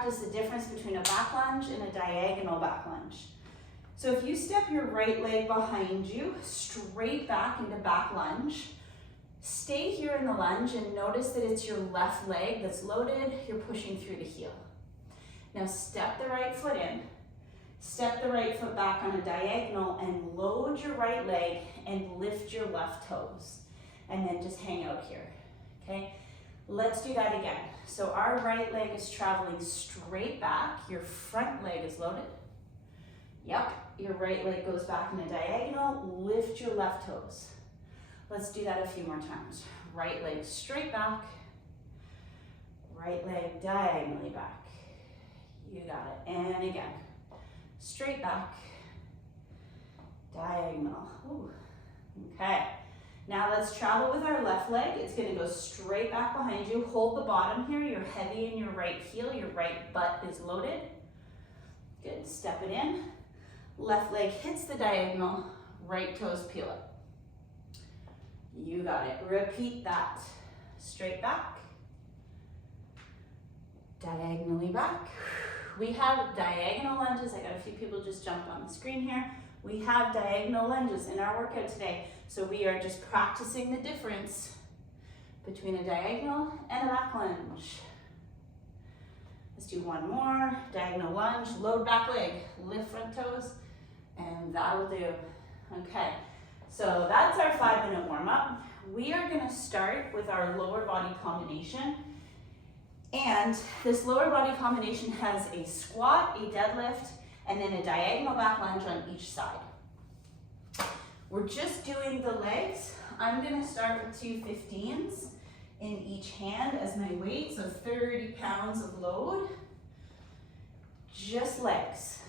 Practice the difference between a back lunge and a diagonal back lunge. So if you step your right leg behind you, straight back into back lunge, stay here in the lunge and notice that it's your left leg that's loaded, you're pushing through the heel. Now step the right foot in, step the right foot back on a diagonal and load your right leg and lift your left toes. And then just hang out here, okay? Let's do that again. So our right leg is traveling straight back, your front leg is loaded. Yep, your right leg goes back in a diagonal, lift your left toes. Let's do that a few more times. Right leg straight back, right leg diagonally back. You got it, and again. Straight back, diagonal. Ooh. Okay, now let's travel with our left leg. It's gonna go straight back behind you. Hold the bottom here, you're heavy in your right heel, your right butt is loaded. Good, step it in. Left leg hits the diagonal, right toes peel up. You got it, repeat that. Straight back, diagonally back. We have diagonal lunges. I got a few people just jumped on the screen here. We have diagonal lunges in our workout today. So we are just practicing the difference between a diagonal and a back lunge. Let's do one more. Diagonal lunge, load back leg, lift front toes, and that'll do. Okay, so that's our 5-minute warm-up. We are gonna start with our lower body combination. And this lower body combination has a squat, a deadlift, and then a diagonal back lunge on each side. We're just doing the legs. I'm gonna start with 2 15s in each hand as my weight, so 30 pounds of load. Just legs,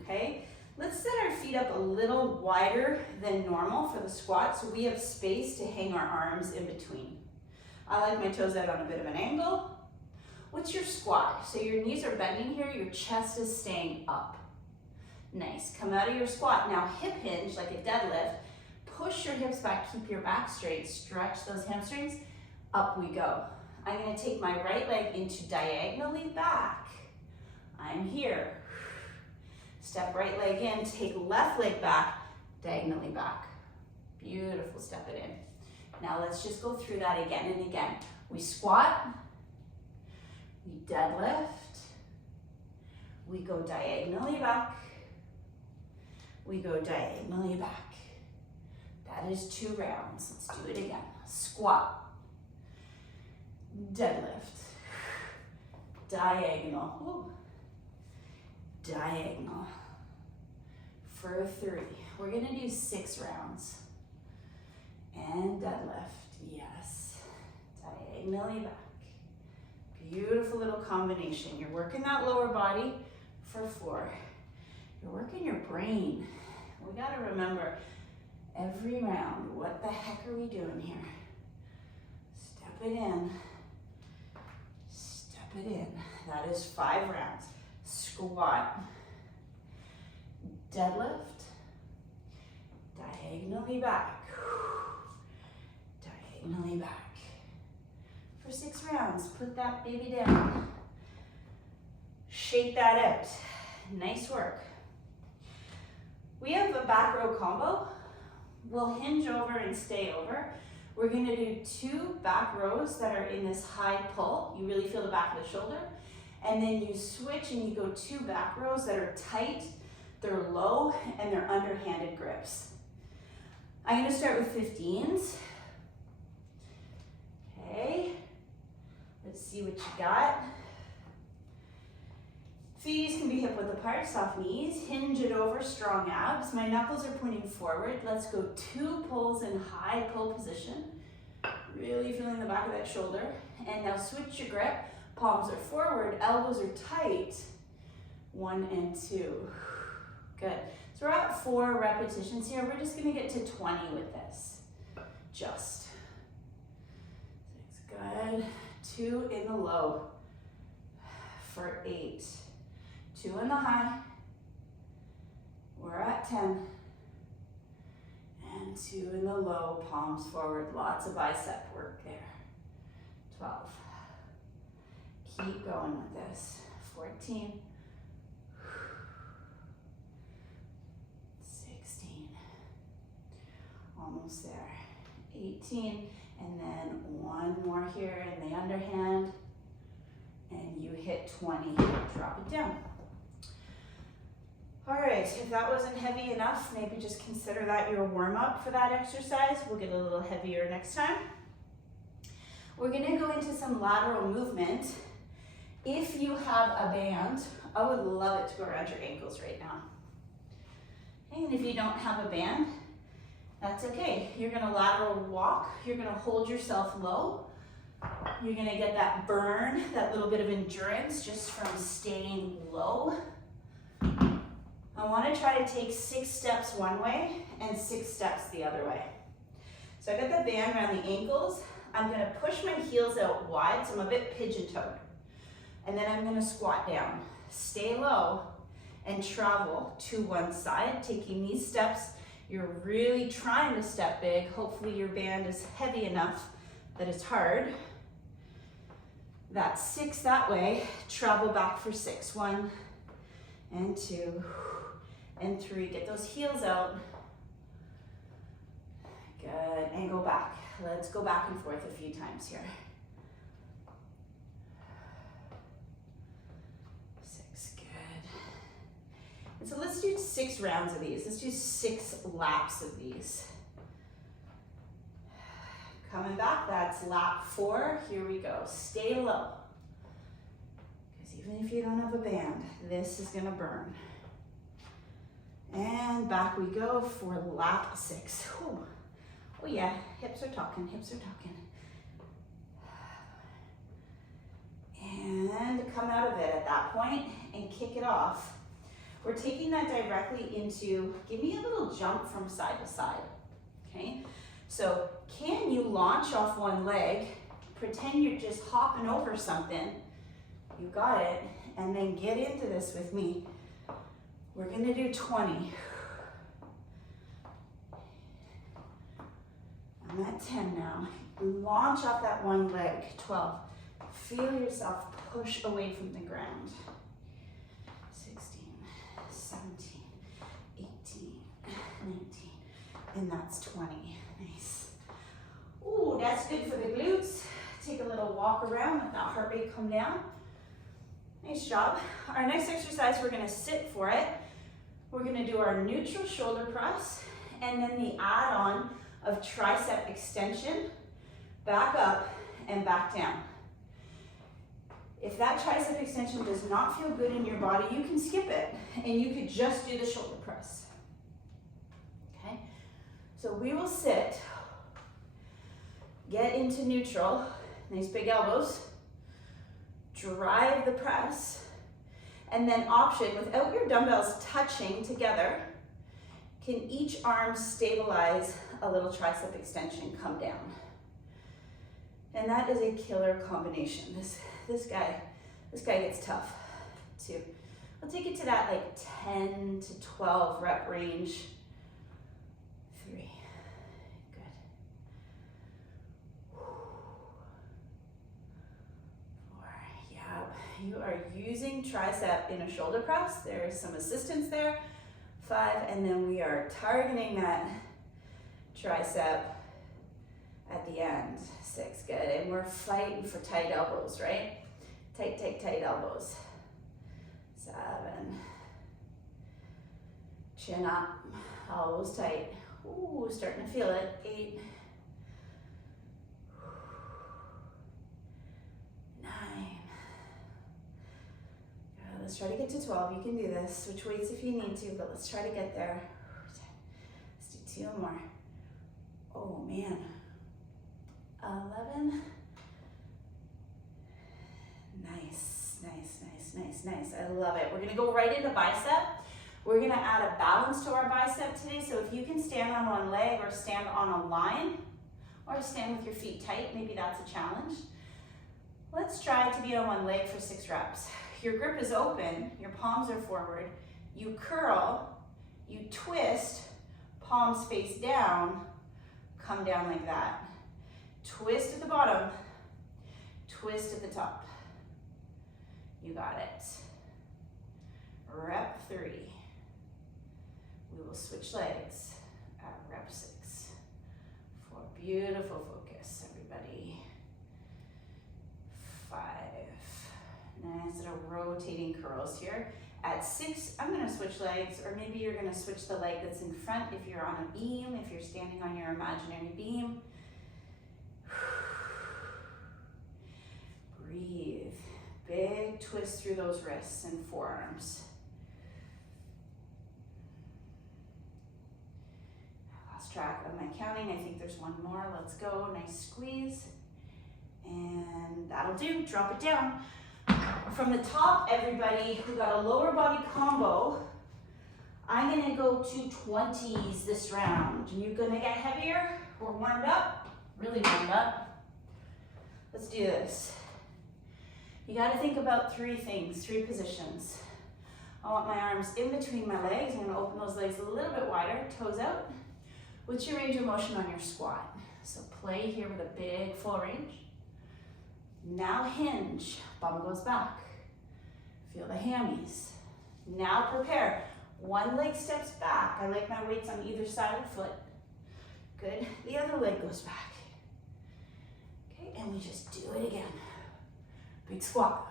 okay? Let's set our feet up a little wider than normal for the squat so we have space to hang our arms in between. I like my toes out on a bit of an angle. What's your squat? So your knees are bending here, your chest is staying up. Nice, come out of your squat. Now hip hinge like a deadlift. Push your hips back, keep your back straight, stretch those hamstrings. Up we go. I'm gonna take my right leg into diagonally back. I'm here. Step right leg in, take left leg back, diagonally back. Beautiful, step it in. Now let's just go through that again and again. We squat, we deadlift, we go diagonally back, we go diagonally back. That is 2 rounds. Let's do it again. Squat, deadlift, diagonal, ooh, diagonal for 3. We're gonna do 6 rounds. And deadlift, yes, diagonally back. Beautiful little combination. You're working that lower body for 4. You're working your brain. We gotta remember every round, what the heck are we doing here? Step it in, step it in. That is 5 rounds. Squat, deadlift, diagonally back, diagonally back. For 6 rounds, put that baby down. Shake that out. Nice work. We have a back row combo. We'll hinge over and stay over. We're gonna do 2 back rows that are in this high pull. You really feel the back of the shoulder. And then you switch and you go 2 back rows that are tight, they're low, and they're underhanded grips. I'm gonna start with 15s. Okay, let's see what you got. Feet can be hip width apart, soft knees, hinge it over, strong abs. My knuckles are pointing forward. Let's go 2 pulls in high pull position. Really feeling the back of that shoulder. And now switch your grip. Palms are forward, elbows are tight. 1 and 2. Good. So we're at 4 repetitions here. We're just gonna get to 20 with this. Just. 6, good. 2 in the low for 8. 2 in the high. We're at 10. And 2 in the low, palms forward. Lots of bicep work there. 12. Keep going with this. 14, 16, almost there, 18, and then one more here in the underhand, and you hit 20, drop it down. All right, if that wasn't heavy enough, maybe just consider that your warm-up for that exercise. We'll get a little heavier next time. We're gonna go into some lateral movement. If you have a band, I would love it to go around your ankles right now. And if you don't have a band, that's okay. You're gonna lateral walk. You're gonna hold yourself low. You're gonna get that burn, that little bit of endurance just from staying low. I wanna try to take 6 steps one way and 6 steps the other way. So I got that band around the ankles. I'm gonna push my heels out wide, so I'm a bit pigeon-toed. And then I'm gonna squat down. Stay low and travel to one side. Taking these steps, you're really trying to step big. Hopefully your band is heavy enough that it's hard. That's 6 that way. Travel back for 6. 1 and 2 and 3. Get those heels out. Good, and go back. Let's go back and forth a few times here. 6, good. And so let's do 6 rounds of these. Let's do 6 laps of these. Coming back, that's lap 4. Here we go. Stay low. Because even if you don't have a band, this is gonna burn. And back we go for lap 6. Whew. Oh yeah, hips are talking, hips are talking. And come out of it at that point and kick it off. We're taking that directly into, give me a little jump from side to side, okay? So can you launch off one leg, pretend you're just hopping over something, you got it, and then get into this with me. We're gonna do 20. I'm at 10 now. Launch off that one leg, 12. Feel yourself push away from the ground. 16, 17, 18, 19, and that's 20. Nice. Ooh, that's good for the glutes. Take a little walk around, let that heart rate come down. Nice job. Our next exercise, we're gonna sit for it. We're gonna do our neutral shoulder press, and then the add-on of tricep extension, back up and back down. If that tricep extension does not feel good in your body, you can skip it and you could just do the shoulder press. Okay, so we will sit, get into neutral, nice big elbows, drive the press, and then option, without your dumbbells touching together, can each arm stabilize a little tricep extension, come down. And that is a killer combination. This guy gets tough too. I'll take it to that like 10 to 12 rep range. 3, good. 4, yeah. You are using tricep in a shoulder press. There is some assistance there. 5, and then we are targeting that tricep at the end. 6, good. And we're fighting for tight elbows, right? Tight, tight, tight elbows. 7. Chin up, elbows tight. Ooh, starting to feel it. 8. 9. Good. Let's try to get to 12. You can do this. Switch weights if you need to, but let's try to get there. 10. Let's do 2 more. Oh man. 11. Nice, nice, nice, nice, nice. I love it. We're gonna go right into bicep. We're gonna add a balance to our bicep today. So if you can stand on one leg or stand on a line or stand with your feet tight, maybe that's a challenge. Let's try to be on one leg for 6 reps. Your grip is open, your palms are forward. You curl, you twist, palms face down, come down like that. Twist at the bottom, twist at the top. You got it. We'll switch legs at rep 6. 4, beautiful focus, everybody. 5, nice little rotating curls here. At 6, I'm gonna switch legs, or maybe you're gonna switch the leg that's in front if you're on a beam, if you're standing on your imaginary beam. Breathe, big twist through those wrists and forearms. Track of my counting. I think there's one more. Let's go. Nice squeeze. And that'll do. Drop it down. From the top, everybody who got a lower body combo, I'm going to go to 20s this round. You're going to get heavier. We're warmed up. Really warmed up. Let's do this. You got to think about 3 things, 3 positions. I want my arms in between my legs. I'm going to open those legs a little bit wider, toes out. What's your range of motion on your squat? So play here with a big full range. Now hinge, bum goes back. Feel the hammies. Now prepare. One leg steps back. I like my weights on either side of the foot. Good. The other leg goes back. Okay, and we just do it again. Big squat.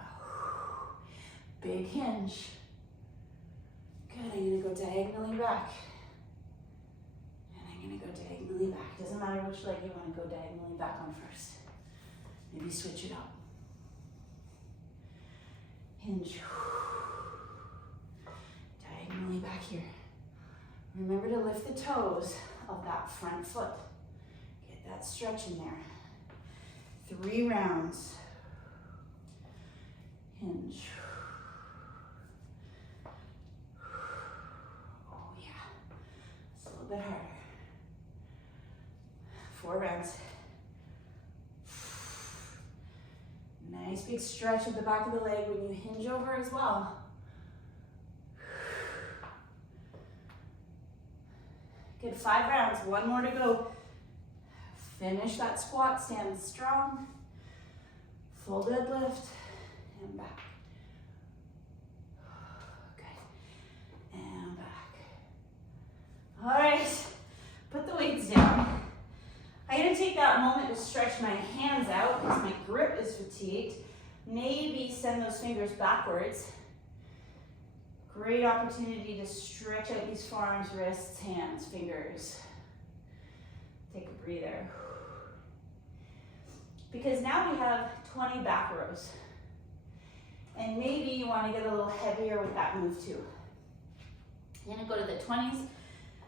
Big hinge. Good, I'm gonna go diagonally back. I'm gonna go diagonally back. Doesn't matter which leg you want to go diagonally back on first. Maybe switch it up. Hinge. Diagonally back here. Remember to lift the toes of that front foot. Get that stretch in there. 3 rounds. Hinge. Oh yeah. It's a little bit harder. 4 rounds. Nice big stretch of the back of the leg when you hinge over as well. Good, 5 rounds, 1 more to go. Finish that squat, stand strong. Full deadlift, and back. Okay, and back. All right, put the weights down. I'm gonna take that moment to stretch my hands out because my grip is fatigued. Maybe send those fingers backwards. Great opportunity to stretch out these forearms, wrists, hands, fingers. Take a breather. Because now we have 20 back rows. And maybe you want to get a little heavier with that move too. I'm gonna go to the 20s.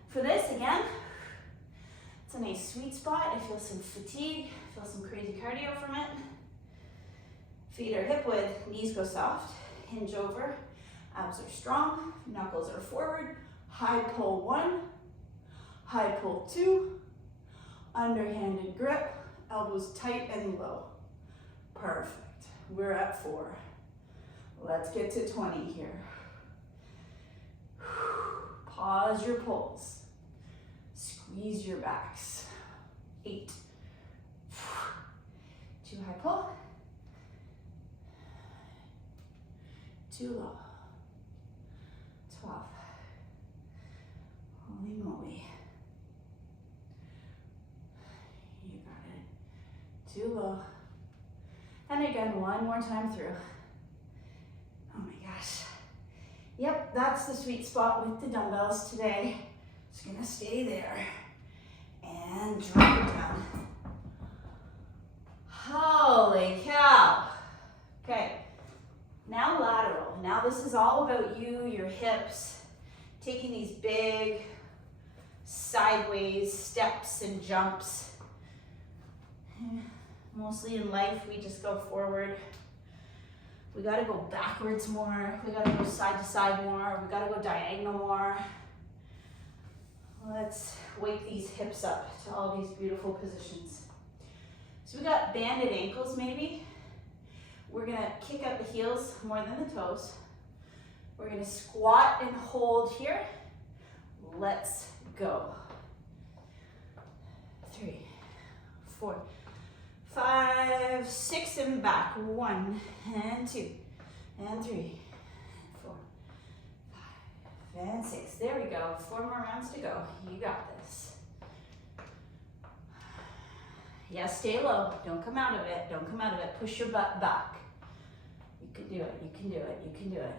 For this, again, it's a nice sweet spot. I feel some fatigue, feel some crazy cardio from it. Feet are hip width, knees go soft, hinge over, abs are strong, knuckles are forward, high pull 1, high pull 2, underhanded grip, elbows tight and low. Perfect. We're at 4. Let's get to 20 here. Pause your pulls. Squeeze your backs. 8. 2 high pull. 2 low. 12. Holy moly. You got it. 2 low. And again, 1 more time through. Oh my gosh. Yep, that's the sweet spot with the dumbbells today. Just gonna stay there and drop it down. Holy cow. Okay, now lateral. Now this is all about you, your hips, taking these big sideways steps and jumps. Mostly in life, we just go forward. We gotta go backwards more. We gotta go side to side more. We gotta go diagonal more. Let's wake these hips up to all these beautiful positions. So we got banded ankles maybe. We're gonna kick out the heels more than the toes. We're gonna squat and hold here. Let's go. 3, 4, 5, 6, and back. 1 and 2 and 3, 4, 5, and 6. There we go. 4 more rounds to go. You got this. Yes, stay low. Don't come out of it. Don't come out of it. Push your butt back. You can do it. You can do it. You can do it.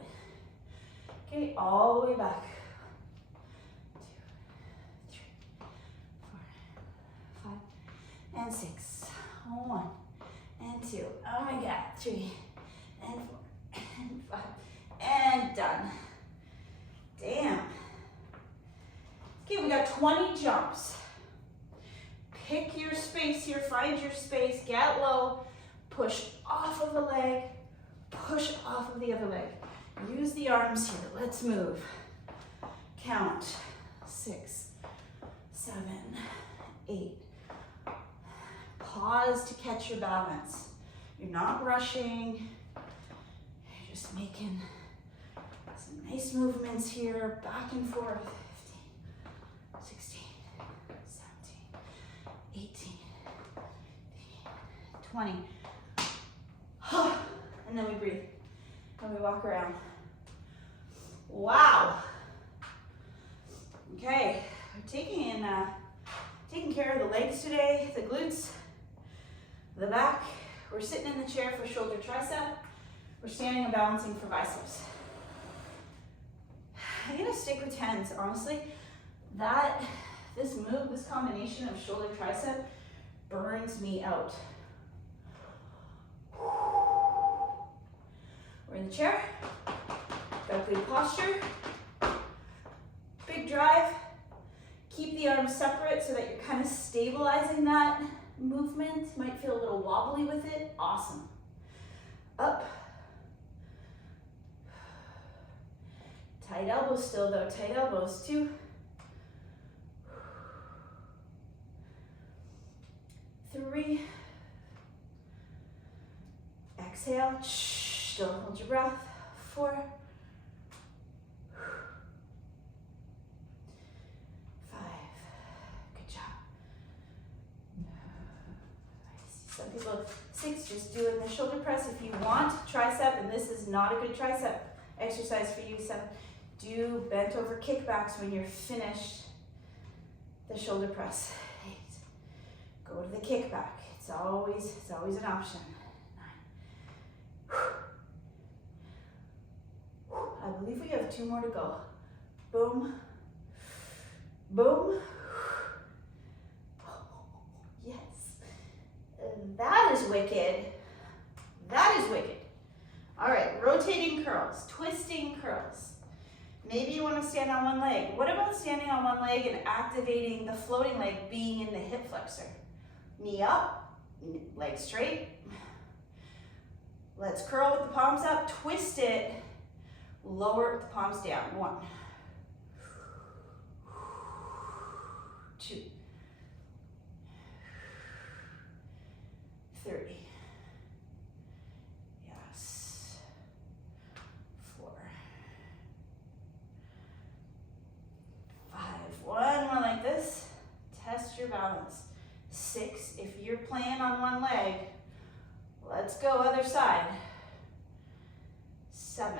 Okay, all the way back. 2, 3, 4, 5, and 6. 1 and 2. Oh my God. 3 and 4 and 5 and done. Damn. Okay, we got 20 jumps. Pick your space here, find your space, get low, push off of the leg, push off of the other leg. Use the arms here, let's move. Count, 6, 7, 8. Pause to catch your balance. You're not rushing, you're just making some nice movements here, back and forth. 15, 16, 17, 18, 20. And then we breathe. And we walk around. Wow. Okay, we're taking care of the legs today, the glutes, the back. We're sitting in the chair for shoulder tricep. We're standing and balancing for biceps. I'm gonna stick with 10s, honestly. This move, this combination of shoulder tricep burns me out. We're in the chair, got good posture, big drive. Keep the arms separate so that you're kind of stabilizing that movement. Might feel a little wobbly with it, awesome. Up. Tight elbows still though, tight elbows, 2. 3. Exhale, don't hold your breath. 4. 5. Good job. Some people, 6, just doing the shoulder press. If you want tricep, and this is not a good tricep exercise for you, 7, do bent over kickbacks when you're finished the shoulder press. 8, go to the kickback. It's always an option. 9. I believe we have 2 more to go. Boom, boom. Yes, that is wicked. That is wicked. All right, rotating curls, twisting curls. Maybe you want to stand on one leg. What about standing on one leg and activating the floating leg being in the hip flexor? Knee up, leg straight. Let's curl with the palms up, twist it, lower with the palms down. 1, 2, 3. Yes. 4, 5. 1 more like this. Test your balance. 6. If you're playing on one leg, let's go other side. 7.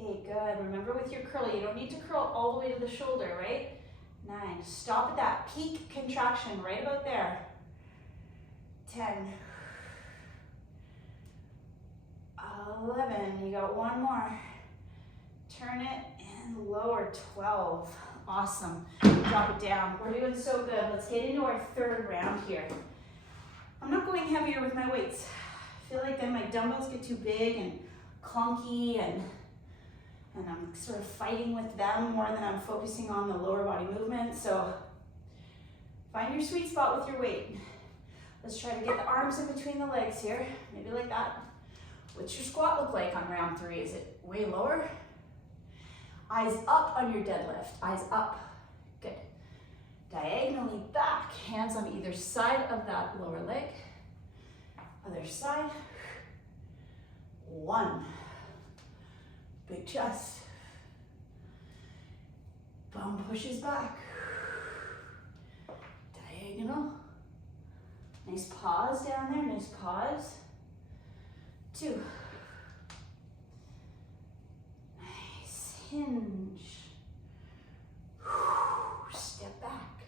8, good. Remember with your curly, you don't need to curl all the way to the shoulder, right? 9, stop at that peak contraction right about there. 10, 11, you got 1 more. Turn it and lower. 12, awesome. Drop it down. We're doing so good. Let's get into our 3rd round here. I'm not going heavier with my weights. I feel like then my dumbbells get too big and clunky and I'm sort of fighting with them more than I'm focusing on the lower body movement. So find your sweet spot with your weight. Let's try to get the arms in between the legs here, maybe like that. What's your squat look like on round 3? Is it way lower? Eyes up on your deadlift, eyes up, good. Diagonally back, hands on either side of that lower leg. Other side. 1. Big chest. Bum pushes back. Diagonal. Nice pause down there, nice pause. 2. hinge. Step back.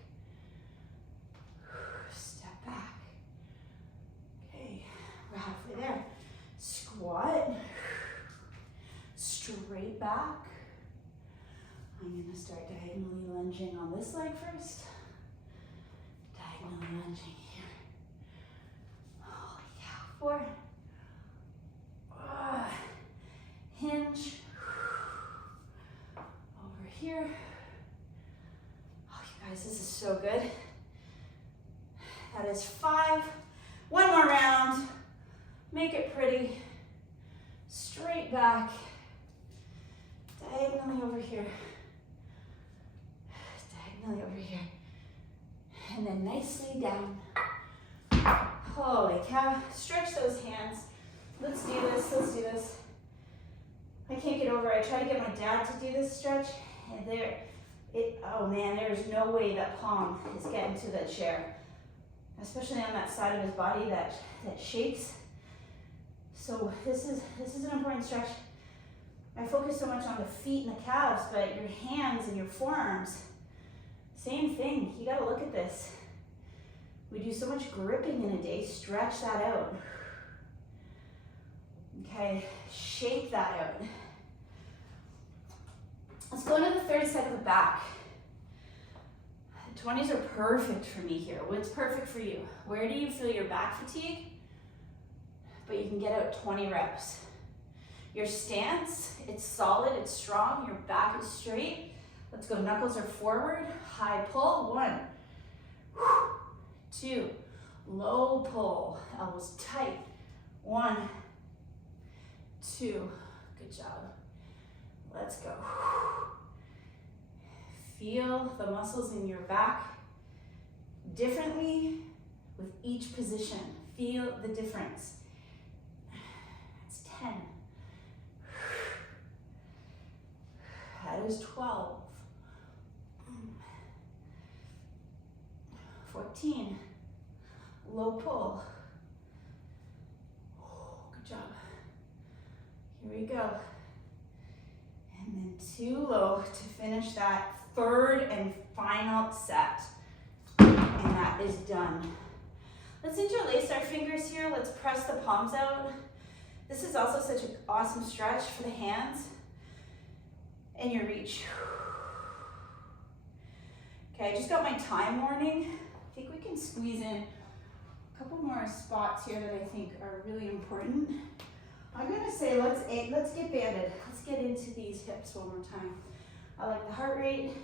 Step back. Okay, we're halfway there. Squat. Straight back. I'm gonna start diagonally lunging on this leg first. Diagonally lunging here. Holy cow. 4. Hinge. Over here. Oh, you guys, this is so good. That is 5. One more round. Make it pretty. Straight back. Diagonally over here. Diagonally over here. And then nicely down. Holy cow. Stretch those hands. Let's do this. Let's do this. I can't get over. I tried to get my dad to do this stretch, and oh man, there's no way that palm is getting to the chair, especially on that side of his body that shakes. So this is an important stretch. I focus so much on the feet and the calves, but your hands and your forearms, same thing. You gotta look at this. We do so much gripping in a day. Stretch that out. Okay, shake that out. Let's go into the third set of the back. The 20s are perfect for me here. What's perfect for you? Where do you feel your back fatigue? But you can get out 20 reps. Your stance, it's solid, it's strong, your back is straight. Let's go, knuckles are forward, high pull, 1, 2, low pull, elbows tight, 1, 2, good job. Let's go. Feel the muscles in your back differently with each position. Feel the difference. That's 10. That is 12. 14. Low pull. Good job. Here we go. And then 2 low to finish that third and final set. And that is done. Let's interlace our fingers here. Let's press the palms out. This is also such an awesome stretch for the hands and your reach. Okay, I just got my time warning. I think we can squeeze in a couple more spots here that I think are really important. I'm gonna say let's get banded. Let's get into these hips one more time. I like the heart rate.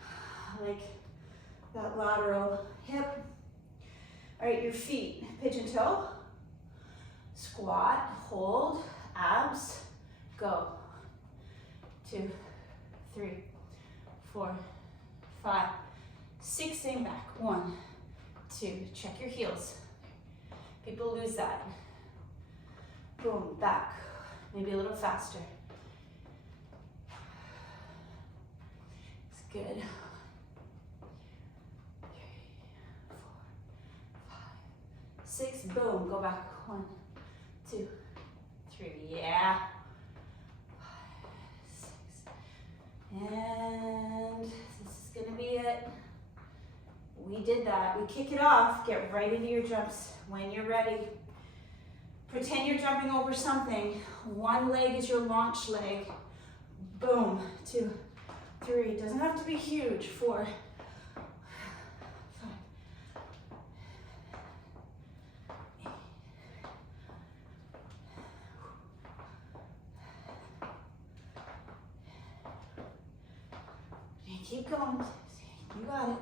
I like that lateral hip. All right, your feet, pigeon toe, squat, hold, abs, go. 2, 3, 4, 5, 6, same back. 1, 2, check your heels. People lose that. Boom, back. Maybe a little faster. It's good. 3, 4, 5, 6, boom, go back. 1, 2, 3, yeah. 5, 6. And this is gonna be it. We did that. We kick it off. Get right into your jumps when you're ready. Pretend you're jumping over something. One leg is your launch leg. Boom. 2, 3. Doesn't have to be huge. 4, 5, 8. Keep going. You got it.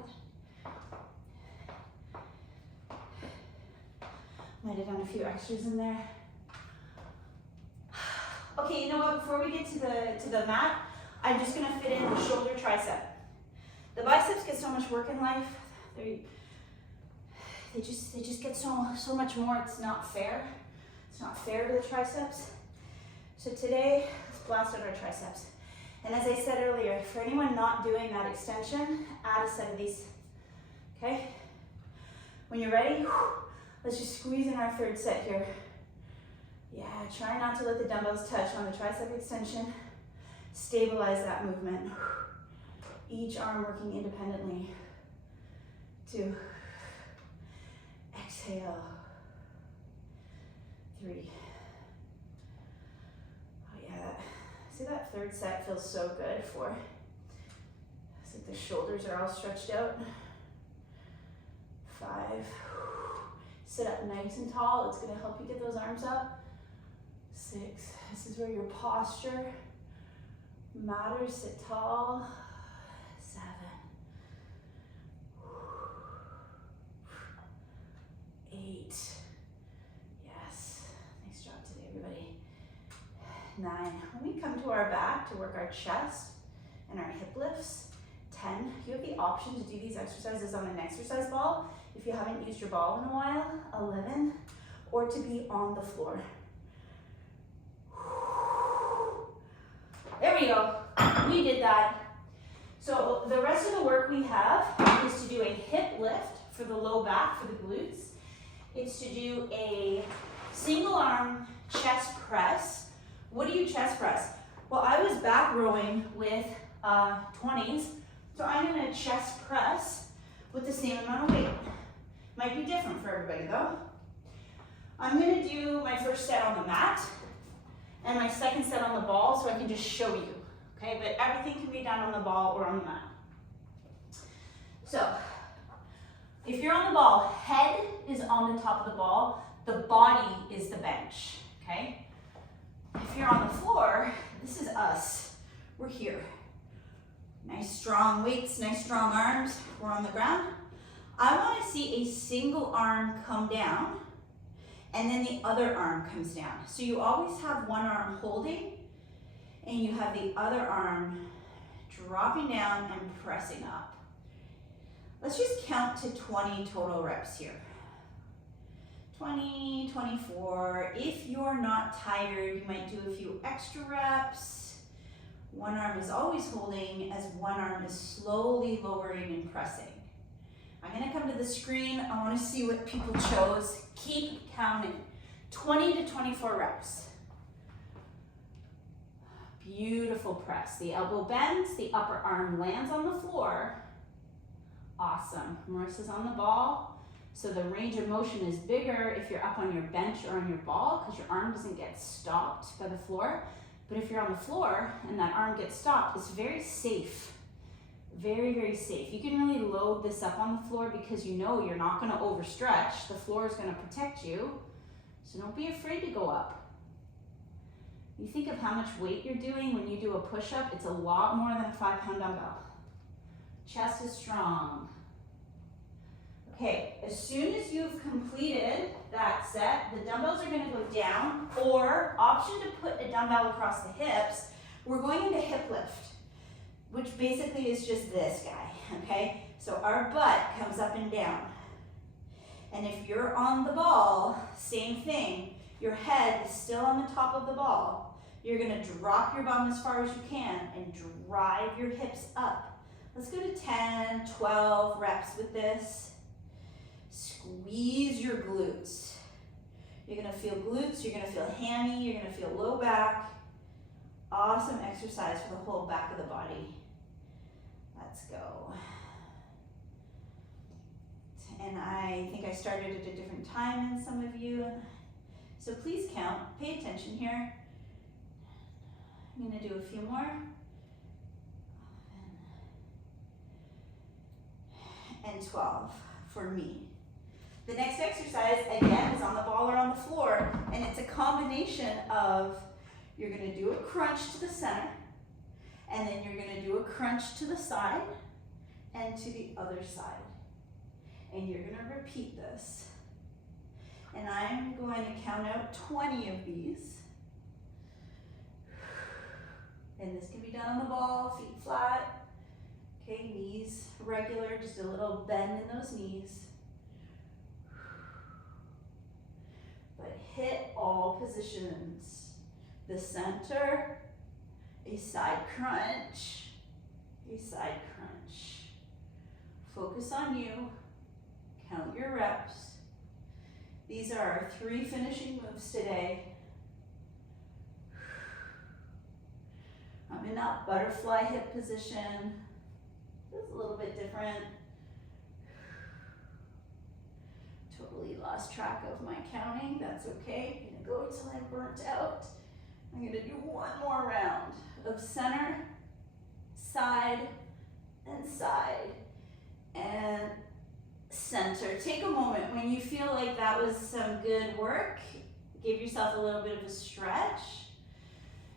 Might have done a few extras in there. Okay, you know what? Before we get to the mat, I'm just gonna fit in the shoulder tricep. The biceps get so much work in life. They just get so much more. It's not fair. It's not fair to the triceps. So today, let's blast out our triceps. And as I said earlier, for anyone not doing that extension, add a set of these. Okay? When you're ready, let's just squeeze in our third set here. Yeah, try not to let the dumbbells touch on the tricep extension. Stabilize that movement. Each arm working independently. 2. Exhale. 3. Oh yeah, see that third set feels so good for, it's like the shoulders are all stretched out. 5. Sit up nice and tall. It's gonna help you get those arms up. 6. This is where your posture matters. Sit tall. 7. 8. Yes. Nice job today, everybody. 9. When we come to our back to work our chest and our hip lifts, 10. You have the option to do these exercises on an exercise ball if you haven't used your ball in a while. 11. Or to be on the floor. There we go. We did that. So the rest of the work we have is to do a hip lift for the low back, for the glutes. It's to do a single arm chest press. What do you chest press? Well, I was back rowing with 20s, so I'm gonna chest press with the same amount of weight. Might be different for everybody though. I'm gonna do my first set on the mat and my second set on the ball so I can just show you, okay? But everything can be done on the ball or on the mat. So, if you're on the ball, head is on the top of the ball, the body is the bench, okay? If you're on the floor, this is us. We're here. Nice strong weights, nice strong arms. We're on the ground. I want to see a single arm come down and then the other arm comes down. So you always have one arm holding and you have the other arm dropping down and pressing up. Let's just count to 20 total reps here. 20, 24. If you're not tired, you might do a few extra reps. One arm is always holding as one arm is slowly lowering and pressing. I'm gonna come to the screen. I wanna see what people chose. Keep counting. 20 to 24 reps. Beautiful press. The elbow bends, the upper arm lands on the floor. Awesome. Marissa's on the ball. So the range of motion is bigger if you're up on your bench or on your ball because your arm doesn't get stopped by the floor. But if you're on the floor and that arm gets stopped, it's very safe. Very, very safe. You can really load this up on the floor because you know you're not going to overstretch. The floor is going to protect you. So don't be afraid to go up. You think of how much weight you're doing when you do a push-up, it's a lot more than a 5-pound dumbbell. Chest is strong. Okay, as soon as you've completed that set, the dumbbells are going to go down, or option to put a dumbbell across the hips. We're going into hip lift, which basically is just this guy, okay? So our butt comes up and down. And if you're on the ball, same thing. Your head is still on the top of the ball. You're gonna drop your bum as far as you can and drive your hips up. Let's go to 10, 12 reps with this. Squeeze your glutes. You're gonna feel glutes, you're gonna feel hammy, you're gonna feel low back. Awesome exercise for the whole back of the body. Let's go. And I think I started at a different time than some of you. So please count, pay attention here. I'm gonna do a few more. And 12 for me. The next exercise, again, is on the ball or on the floor, and it's a combination of, you're gonna do a crunch to the center, and then you're gonna do a crunch to the side, and to the other side. And you're gonna repeat this. And I'm going to count out 20 of these. And this can be done on the ball, feet flat. Okay, knees regular, just a little bend in those knees. But hit all positions. The center, a side crunch, a side crunch. Focus on you, count your reps. These are our 3 finishing moves today. up, butterfly hip position. This is a little bit different. Totally lost track of my counting, that's okay. I'm gonna go until I'm burnt out. I'm gonna do one more round of center, side, and side, and center. Take a moment. When you feel like that was some good work, give yourself a little bit of a stretch.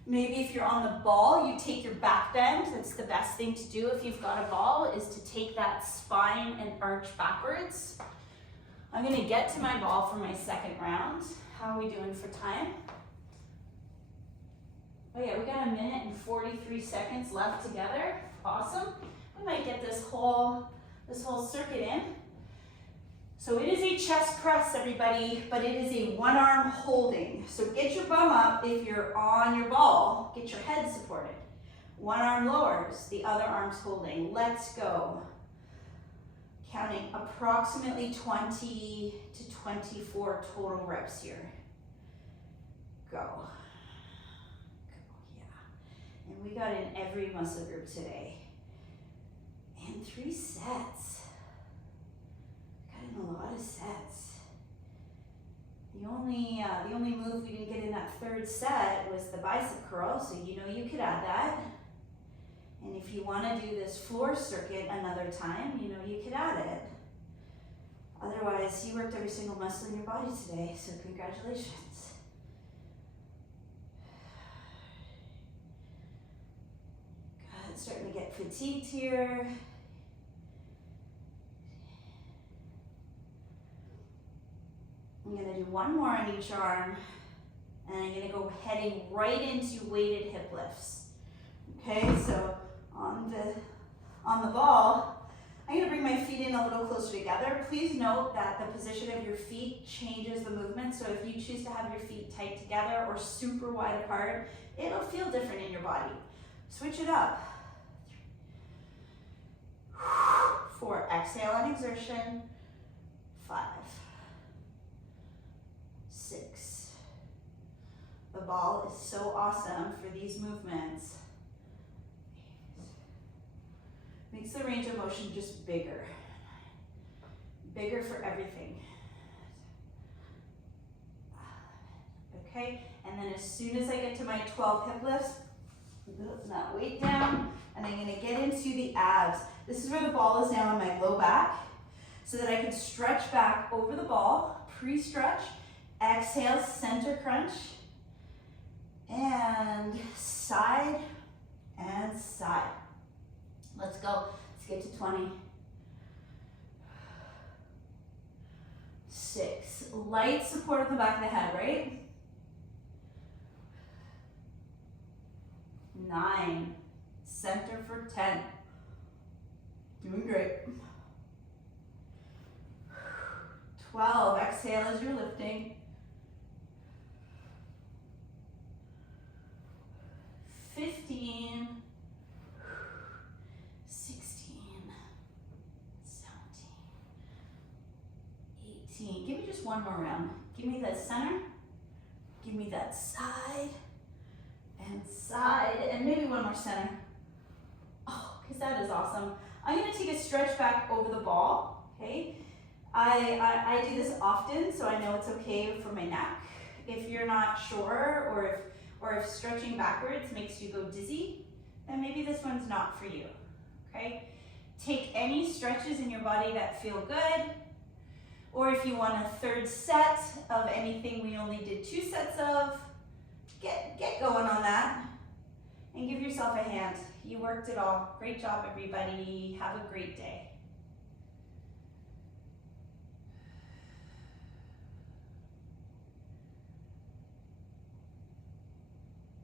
Maybe if you're on the ball, you take your back bend. That's the best thing to do if you've got a ball, is to take that spine and arch backwards. I'm gonna get to my ball for my second round. How are we doing for time? Oh yeah, we got 1 minute and 43 seconds left together. Awesome. We might get this whole circuit in. So it is a chest press, everybody, but it is a one arm holding. So get your bum up if you're on your ball. Get your head supported. One arm lowers, the other arm's holding. Let's go. Counting approximately 20 to 24 total reps here. Go. Go, yeah. And we got in every muscle group today. And 3 sets. A lot of sets. The only move we didn't get in that third set was the bicep curl, so you know you could add that. And if you want to do this floor circuit another time, you know you could add it. Otherwise, you worked every single muscle in your body today, so congratulations. Good, starting to get fatigued here. I'm gonna do one more on each arm, and I'm gonna go heading right into weighted hip lifts. Okay, so on the ball, I'm gonna bring my feet in a little closer together. Please note that the position of your feet changes the movement, so if you choose to have your feet tight together or super wide apart, it'll feel different in your body. Switch it up. 4, exhale on exertion. 5. 6. The ball is so awesome for these movements. 8. Makes the range of motion just bigger. Bigger for everything. Okay, and then as soon as I get to my 12 hip lifts, put that weight down, and I'm gonna get into the abs. This is where the ball is now on my low back, so that I can stretch back over the ball, pre-stretch. Exhale, center crunch, and side and side. Let's go. Let's get to 20. 6. Light support at the back of the head, right? 9. Center for 10. Doing great. 12. Exhale as you're lifting. 15, 16, 17, 18. Give me just one more round. Give me that center. Give me that side and side, and maybe one more center. Oh, because that is awesome. I'm going to take a stretch back over the ball, okay? I do this often, so I know it's okay for my neck. If you're not sure, or if stretching backwards makes you go dizzy, then maybe this one's not for you, okay? Take any stretches in your body that feel good, or if you want a third set of anything we only did 2 sets of, get going on that, and give yourself a hand. You worked it all. Great job, everybody. Have a great day.